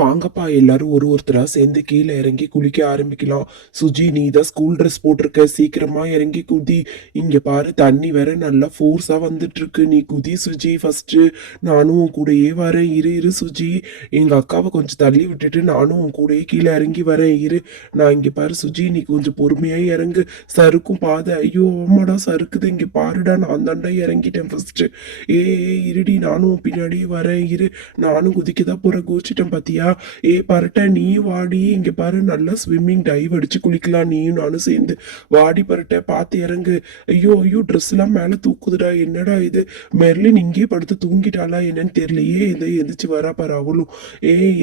வாங்கப்பா எல்லாரும் ஒருத்தரா சேர்ந்து கீழே இறங்கி குளிக்க ஆரம்பிக்கலாம். சுஜி நீ தான் ஸ்கூல் ட்ரெஸ் போட்டிருக்க, சீக்கிரமா இறங்கி குதி. இங்க பாரு தண்ணி வேற நல்லா ஃபோர்ஸா வந்துட்டு இருக்கு, நீ குதி சுஜி ஃபர்ஸ்ட். நானும் உன் கூடயே வரேன், இரு இரு சுஜி. எங்க அக்காவை கொஞ்சம் தள்ளி விட்டுட்டு நானும் உன் கூடயே கீழே இறங்கி வரேன், இரு. நான் இங்க பாரு சுஜி, நீ கொஞ்சம் பொறுமையா இறங்கு. சறுக்கும் பாதை, ஐயோ ஆமாடா சறுக்குது, இங்க பாருடா நான் தாண்டா இறங்கிட்டேன் ஃபர்ஸ்ட். இருடி நானும் உன் பின்னாடியே வரேன், இரு. நானும் குதிக்கதான் போறேன், குதிச்சிட்டேன் பாத்தியா. பரட்ட நீ வாடி, இங்க பாரு நல்லா ஸ்விம்மிங் டைவ் அடிச்சு குளிக்கலாம், நீயும் நானும் சேர்ந்து. வாடி பரட்ட, பார்த்து இறங்கு. ஐயோ ஐயோ ட்ரெஸ் எல்லாம் மேல தூக்குதுடா, என்னடா இது. மெர்லின் இங்கே படுத்து தூங்கிட்டாளா என்னன்னு தெரியலையே, இதை எந்திரிச்சு வரா பாரு அவளும்.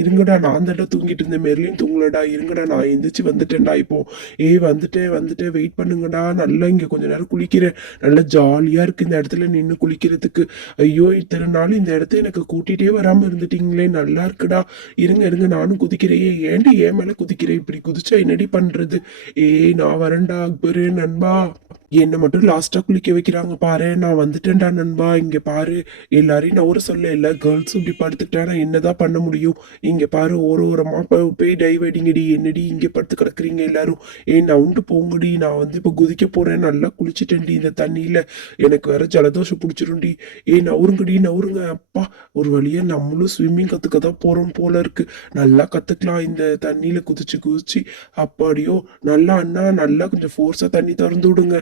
இருங்கடா நான் தாண்டா தூங்கிட்டு இருந்தேன், மெர்லின் தூங்கலடா, இருங்கடா நான் எந்திரிச்சு வந்துட்டேன்டா இப்போ. வந்துட்டேன் வந்துட்டேன், வெயிட் பண்ணுங்கடா. நல்லா இங்க கொஞ்ச நேரம் குளிக்கிறேன், நல்லா ஜாலியா இருக்கு இந்த இடத்துல நின்று குளிக்கிறதுக்கு. ஐயோ இத்தனை நாள் இந்த இடத்த எனக்கு கூட்டிகிட்டே வராம இருந்துட்டீங்களே, நல்லா இருக்குடா. இருங்க இருங்க நானும் குதிக்கிறேன். ஏன்டி ஏன் மேல குதிக்கிறேன், இப்படி குதிச்சா என்னடி பண்றது. நான் வரேன்டா அக்பரு நண்பா. என்னை மட்டும் லாஸ்டா குளிக்க வைக்கிறாங்க பாரு, நான் வந்துட்டேன்டா நண்பா. இங்க பாரு எல்லாரையும் நான் ஒரு சொல்ல இல்லை, கேர்ள்ஸும் இப்படி படுத்துக்கிட்டா நான் என்னதான் பண்ண முடியும். இங்க பாரு ஓரமா போய் டைவ் அடிங்கடி, என்னடி இங்க படுத்து கிடக்குறீங்க எல்லாரும். நவுண்டு போங்கடி, நான் வந்து இப்போ குதிக்க போறேன், நல்லா குளிச்சுட்டேன்டி இந்த தண்ணியில. எனக்கு வேற ஜலதோஷம் பிடிச்சிரும்டி. நவுருங்கடி நவுருங்க. அப்பா ஒரு வழியா நம்மளும் ஸ்விம்மிங் கத்துக்க தான் போறோம் போல இருக்கு. நல்லா கத்துக்கலாம் இந்த தண்ணியில குதிச்சு குதிச்சு. அப்பாடியோ நல்லா அண்ணா, நல்லா கொஞ்சம் ஃபோர்ஸா தண்ணி திறந்து விடுங்க.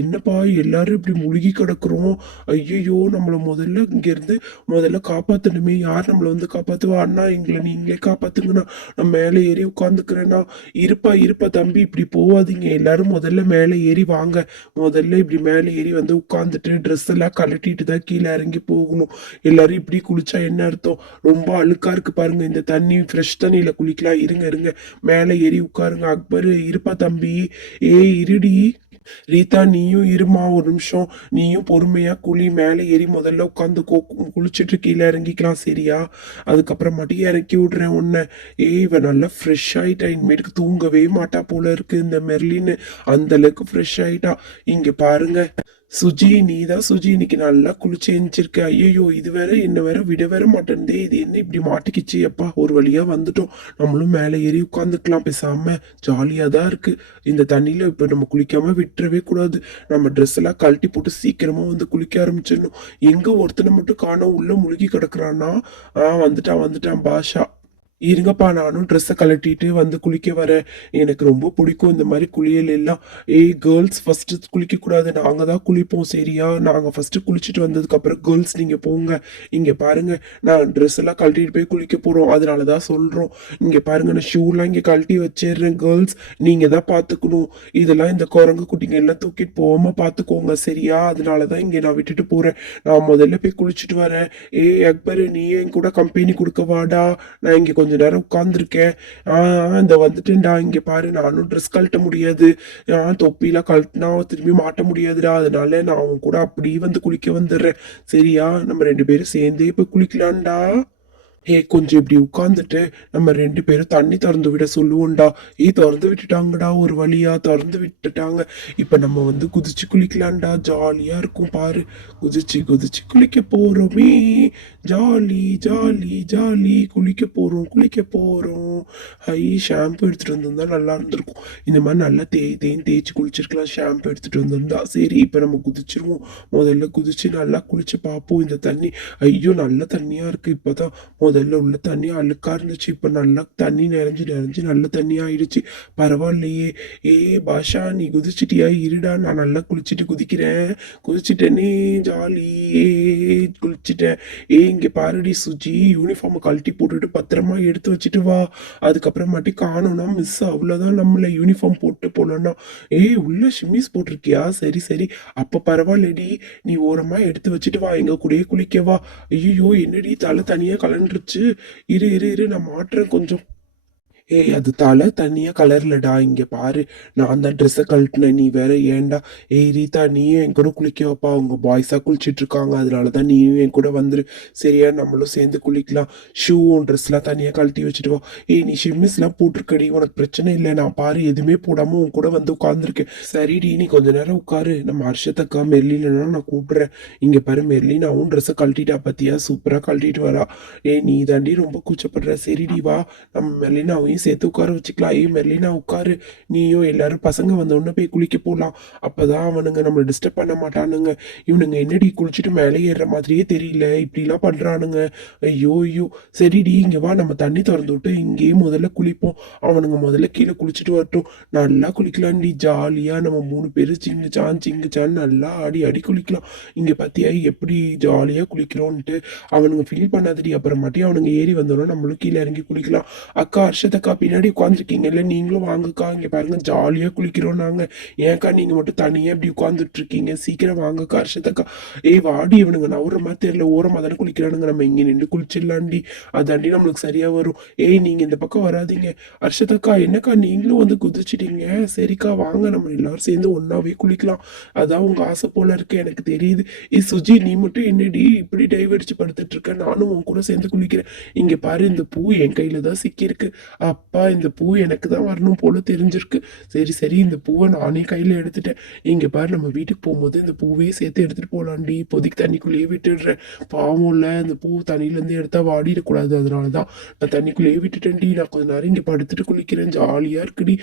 என்னப்பா எல்லாரும் இப்படி முழுகி கிடக்குறோம். ஐயோ நம்மளை முதல்ல காப்பாத்தணுமே. யார் நம்மளை வந்து காப்பாத்துவா. அண்ணா எங்களை நீங்களே காப்பாத்துங்கண்ணா, நான் மேலே ஏறி உட்காந்துக்கிறேன்னா. இருப்பா தம்பி, இப்படி போவாதீங்க, எல்லாரும் முதல்ல மேலே ஏறி வாங்க. முதல்ல இப்படி மேலே ஏறி வந்து உட்காந்துட்டு ட்ரெஸ் எல்லாம் கழட்டிட்டு தான் கீழே இறங்கி போகணும். எல்லாரும் இப்படி குளிச்சா என்ன அர்த்தம், ரொம்ப அழுக்கா இருக்கு பாருங்க இந்த தண்ணி. ஃப்ரெஷ் தண்ணியில குளிக்கலாம். இருங்க இருங்க மேலே ஏறி உட்காருங்க. அக்பர் இருப்பா தம்பி. இருடி. ரீதா நீயும் இருமா ஒரு நிமிஷம், நீயும் பொறுமையா குழி. மேலே ஏறி முதல்ல உட்காந்து குளிச்சுட்டு கீழே இறங்கிக்கலாம் சரியா. அதுக்கப்புறம் மட்டும் இறக்கி விடுறேன் உன்னை. இவன் நல்லா ஃப்ரெஷ் ஆயிட்டா, இனிமேட்டுக்கு தூங்கவே மாட்டா போல இருக்கு இந்த மெர்லின்னு, அந்த அளவுக்கு ஃப்ரெஷ் ஆயிட்டா. இங்க பாருங்க சுஜி, நீதான் சுஜி இன்னைக்கு நல்லா குளிச்சு எழுந்திருக்க. ஐயோ இது வேற என்ன வேற விட வேற மாட்டேன்தே, இது என்ன இப்படி மாட்டிக்கிச்சு. அப்பா ஒரு வழியா வந்துட்டோம், நம்மளும் மேலே ஏறி உட்காந்துக்கலாம் பேசாம. ஜாலியா தான் இருக்கு இந்த தண்ணியில. இப்ப நம்ம குளிக்காம விட்டுறவே கூடாது. நம்ம ட்ரெஸ் எல்லாம் கழட்டி போட்டு சீக்கிரமா வந்து குளிக்க ஆரம்பிச்சிடணும். எங்க ஒருத்தனை மட்டும் காணோம், உள்ள முழுகி கிடக்குறான்னா. வந்துட்டான் பாஷா. இருங்கப்பா நானும் ட்ரெஸ்ஸை கழட்டிட்டு வந்து குளிக்க வரேன். எனக்கு ரொம்ப பிடிக்கும் இந்த மாதிரி குளியல் எல்லாம். கேர்ள்ஸ் ஃபர்ஸ்ட் குளிக்க கூடாது, நாங்க தான் குளிப்போம் சரியா. நாங்க ஃபர்ஸ்ட் குளிச்சுட்டு வந்ததுக்கு அப்புறம் கேர்ள்ஸ் நீங்க போங்க. இங்க பாருங்க நான் ட்ரெஸ் எல்லாம் கழட்டிட்டு போய் குளிக்க போறோம், அதனாலதான் சொல்றோம். இங்க பாருங்க நான் ஷூலாம் இங்க கழட்டி வச்சிடுறேன். கேர்ள்ஸ் நீங்க தான் பாத்துக்கணும், இதெல்லாம் இந்த குரங்கு குட்டிங்க எல்லாம் தூக்கிட்டு போகாம பாத்துக்கோங்க சரியா. அதனாலதான் இங்க நான் விட்டுட்டு போறேன். நான் முதல்ல போய் குளிச்சுட்டு வரேன். அக்பர் நீ என் கூட கம்பெனி கொடுக்க வாடா, நான் இங்க கொஞ்ச நேரம் உட்கார்ந்துருக்கேன். இந்த வந்துட்டேன்டா. இங்க பாரு நானும் ட்ரெஸ் கழட்ட முடியாது, தொப்பிலாம் கழட்டினா திரும்பி மாட்ட முடியாதுடா, அதனால நான் அவன் கூட அப்படியே வந்து குளிக்க வந்துடுறேன் சரியா. நம்ம ரெண்டு பேரும் சேர்ந்தே போய் குளிக்கலாம்டா. கொஞ்சம் இப்படி உட்கார்ந்துட்டு நம்ம ரெண்டு பேரும் தண்ணி திறந்து விட சொல்லுவோம்டா. திறந்து விட்டுட்டாங்கடா, ஒரு வழியா திறந்து விட்டுட்டாங்க. இப்ப நம்ம வந்து குதிச்சு குளிக்கலாம்டா, ஜாலியா இருக்கும் பாரு. குதிச்சு குதிச்சு குளிக்க போறோமே, ஜாலி ஜாலி ஜாலி. குளிக்க போறோம். ஷாம்பு எடுத்துட்டு வந்திருந்தா நல்லா இருந்திருக்கும். இந்த மாதிரி நல்லா தேய்ச்சி குளிச்சிருக்கலாம் ஷாம்பு எடுத்துட்டு வந்திருந்தா. சரி இப்ப நம்ம குதிச்சிருவோம். முதல்ல குதிச்சு நல்லா குளிச்சு பார்ப்போம் இந்த தண்ணி. ஐயோ நல்ல தண்ணியா இருக்கு. இப்பதான் முதல்ல உள்ள தண்ணி அழுக்கா இருந்துச்சு, இப்ப நல்லா தண்ணி நிறைஞ்சு நிறைஞ்சு நல்ல தண்ணி ஆயிடுச்சு. பரவாயில்லையே. பாஷா நீ குதிச்சிட்டியா, இருடா நான் நல்லா குளிச்சுட்டு குதிக்கிறேன். குதிச்சுட்டேனே ஜாலி. குளிச்சுட்டேன். இங்க பாருடி சுஜி, யூனிஃபார்ம் கழட்டி போட்டுட்டு பத்திரமா எடுத்து வச்சுட்டு வா. அதுக்கப்புறமாட்டி காணோம்னா மிஸ் அவ்வளவுதான் நம்மள யூனிஃபார்ம் போட்டு போலன்னா. உள்ள ஷிமிஸ் போட்டிருக்கியா, சரி சரி அப்ப பரவாயில்லடி. நீ ஓரமா எடுத்து வச்சுட்டு வா, எங்க கூடயே குளிக்கவா. ஐயோ என்னடி தலை தனியா கலண்டுருச்சு. இரு நான் மாட்டுறேன் கொஞ்சம். ஏய் அது தலை தனியா கலர்லடா, இங்க பாரு. நான் தான் ட்ரெஸ்ஸை கழட்டினேன், நீ வேற ஏன்டா? ஏய் ரீதா, நீயும் என் கூட குளிக்க வைப்பா, அவங்க பாய்ஸா குளிச்சிட்டு இருக்காங்க, அதனாலதான் நீயும் என் கூட வந்துரு. சரியா, நம்மளும் சேர்ந்து குளிக்கலாம். ஷூவும் ட்ரெஸ்லாம் தனியா கழட்டி வச்சுட்டு வா. ஏய் நீ ஷிம்மிஸ்லாம் போட்டிருக்கடி, உனக்கு பிரச்சனை இல்லை. நான் பாரு எதுவுமே போடாம உன் கூட வந்து உட்காந்துருக்கேன். சரிடி, நீ கொஞ்ச நேரம் உட்காரு. நம்ம ஹர்ஷத்தக்கா மெர்லினா நான் கூப்பிடுறேன். இங்க பாரு மெர்லினாவும் ட்ரெஸ்ஸை கழட்டிட்டா பத்தியா, சூப்பரா கழட்டிட்டு வரா. ஏய் நீ தாண்டி ரொம்ப கூச்சப்படுற. சரிடி வா, நம்ம மெர்லினாவையும் சேர்த்து உட்கார வச்சுக்கலாம். ஏய் மெர்லினா உட்காரு, நீயும் எல்லாரும் பசங்க வந்த உடனே போய் குளிக்க போகலாம். அப்பதான் அவனுங்க நம்மளை டிஸ்டர்ப் பண்ண மாட்டானுங்க. இவனுங்க என்னடி குளிச்சுட்டு மேலே ஏறுற மாதிரியே தெரியல, இப்படிலாம் பண்றானுங்க. ஐயோ ஐயோ. சரிடி இங்க வா, நம்ம தண்ணி திறந்து விட்டு இங்கேயே முதல்ல குளிப்போம். அவனுங்க முதல்ல கீழே குளிச்சுட்டு வரட்டும். நல்லா குளிக்கலாம்டி, ஜாலியா நம்ம 3 பேரும் சிங்குச்சான் நல்லா ஆடி ஆடி குளிக்கலாம். இங்க பாத்தியா எப்படி ஜாலியா குளிக்கிறோன்ட்டு. அவனுங்க ஃபீல் பண்ணாதடி, அப்புறமாட்டி அவனுங்க ஏறி வந்தோன்னா நம்மளும் கீழே இறங்கி குளிக்கலாம். அக்கா ஹர்ஷத்தக்கா பின்னாடி உட்காந்துருக்கீங்கல்ல, நீங்களும் வாங்கக்கா, இங்க பாருங்க ஜாலியா குளிக்கிறோம் நாங்க. ஏன்க்கா நீங்க மட்டும் தனியா இப்படி உட்காந்துட்டு இருக்கீங்க? சீக்கிரம் வாங்கக்கா ஹர்ஷத்தக்கா. ஏய் வாடி, இவனுங்க நவுற மாதிரி தெரியல, ஓரமா தானே குளிக்கிறானுங்க, நம்ம இங்க நின்று குளிச்சிடலாண்டி, அதாண்டி நம்மளுக்கு சரியா வரும். ஏய் நீங்க இந்த பக்கம் வராதீங்க. ஹர்ஷத்தக்கா என்னக்கா நீங்களும் வந்து குதிச்சிட்டீங்க? சரிக்கா வாங்க, நம்ம எல்லாரும் சேர்ந்து ஒன்னாவே குளிக்கலாம். அதான் உங்க ஆசை போல இருக்கு, எனக்கு தெரியுது. ஏய் சுஜி, நீ மட்டும் என்னடி இப்படி டைவ் அடிச்சு படுத்துட்டு இருக்க? நானும் உன் கூட சேர்ந்து குளிக்கிறேன். இங்க பாரு, இந்த பூ என் கையில தான் சிக்கியிருக்கு. அப்பா, இந்த பூ எனக்கு தான் வரணும் போல தெரிஞ்சிருக்கு. சரி சரி, இந்த பூவை நானே கையில எடுத்துட்டேன். இங்க பாரு, நம்ம வீட்டுக்கு போகும்போது இந்த பூவையே சேர்த்து எடுத்துட்டு போலாண்டி. இப்போதைக்கு தண்ணிக்குள்ளேயே விட்டுடுறேன். பாவம் இல்ல, இந்த பூ தண்ணியில இருந்து எடுத்தா வாடிடக்கூடாது, அதனாலதான் நான் தண்ணிக்குள்ளேயே விட்டுட்டேன்டி. நான் கொஞ்ச நேரம் இங்க படுத்துட்டு குளிக்கிறேன், ஜாலியா இருக்குடி.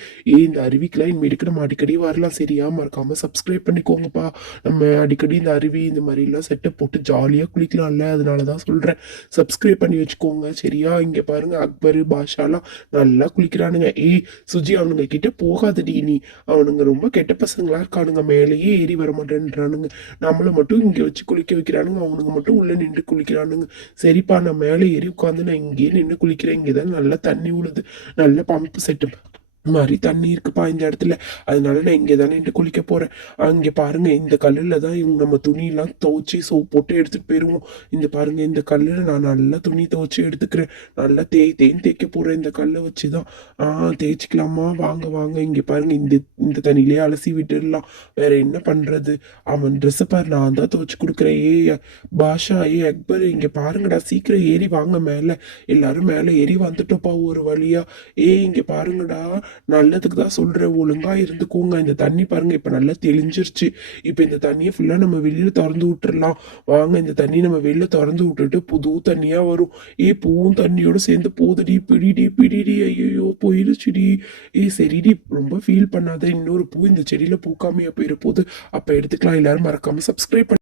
இந்த அருவிக்கெல்லாம் இனிமேட்டுக்கு நம்ம அடிக்கடி வரலாம். சரியா, மறக்காம சப்ஸ்கிரைப் பண்ணிக்கோங்கப்பா. நம்ம அடிக்கடி இந்த அருவி இந்த மாதிரி எல்லாம் செட்டப் போட்டு ஜாலியா குளிக்கலாம்ல, அதனாலதான் சொல்றேன். சப்ஸ்கிரைப் பண்ணி வச்சுக்கோங்க. சரியா, இங்க பாருங்க அக்பர் பாஷாலாம் நல்லா குளிக்கிறானுங்க. ஏய் சுஜி, அவனுங்க கிட்ட போகாதடி நீ. அவனுங்க ரொம்ப கெட்ட பசங்களா இருக்கானுங்க, மேலேயே ஏறி வர மாட்டேன்றானுங்க. நம்மள மட்டும் இங்க வச்சு குளிக்க வைக்கிறானுங்க, அவனுங்க மட்டும் உள்ள நின்று குளிக்கிறானுங்க. சரிப்பா, நான் மேலே ஏறி உட்காந்து நான் இங்கேயே நின்று குளிக்கிறேன். இங்கதான் நல்லா தண்ணி விழுது, நல்ல பம்ப் செட்டு மாதிரி தண்ணி இருக்குப்பா இந்த இடத்துல. அதனால நான் இங்கே தானே நின்று குளிக்க போறேன். அங்கே பாருங்க, இந்த கல்லில் தான் இவங்க நம்ம துணியெல்லாம் துவைச்சி சோப் போட்டு எடுத்துட்டு போயிடுவோம். இந்த பாருங்க, இந்த கல்லில் நான் நல்லா துணி துவைச்சி எடுத்துக்கிறேன். நல்லா தேய்ன்னு தேய்க்க போறேன். இந்த கல்லை வச்சு தான் தேய்ச்சிக்கலாமா? வாங்க வாங்க, இங்கே பாருங்க, இந்த இந்த தண்ணியிலே அலசி விட்டுடலாம். வேற என்ன பண்றது? அவன் ட்ரெஸ்ஸை பாரு, நான் தான் துவைச்சு கொடுக்குறேன். பாஷா, அக்பர், இங்கே பாருங்கடா, சீக்கிரம் ஏறி வாங்க மேலே. எல்லாரும் மேலே ஏறி வந்துட்டோப்பா ஒரு வழியா. இங்கே பாருங்கடா, நல்லதுக்கு தான் சொல்றேன், ஒழுங்கா இருந்துக்கோங்க. இந்த தண்ணி பாருங்க இப்ப நல்லா தெளிஞ்சிருச்சு. இப்ப இந்த தண்ணியை ஃபுல்லா நம்ம வெளியில திறந்து விட்டுறலாம். வாங்க, இந்த தண்ணி நம்ம வெளியில திறந்து விட்டுட்டு புது தண்ணியா வரும். பூவும் தண்ணியோட சேர்ந்து போதுடி, பிடிடி. ஐயோ போயிடுச்சுடி. சரிடி, ரொம்ப ஃபீல் பண்ணாத. இன்னொரு பூ இந்த செடியில பூக்காமையா போயிட போகுது. அப்ப எடுத்துக்கலாம். எல்லாரும் மறக்காம சப்ஸ்கிரைப்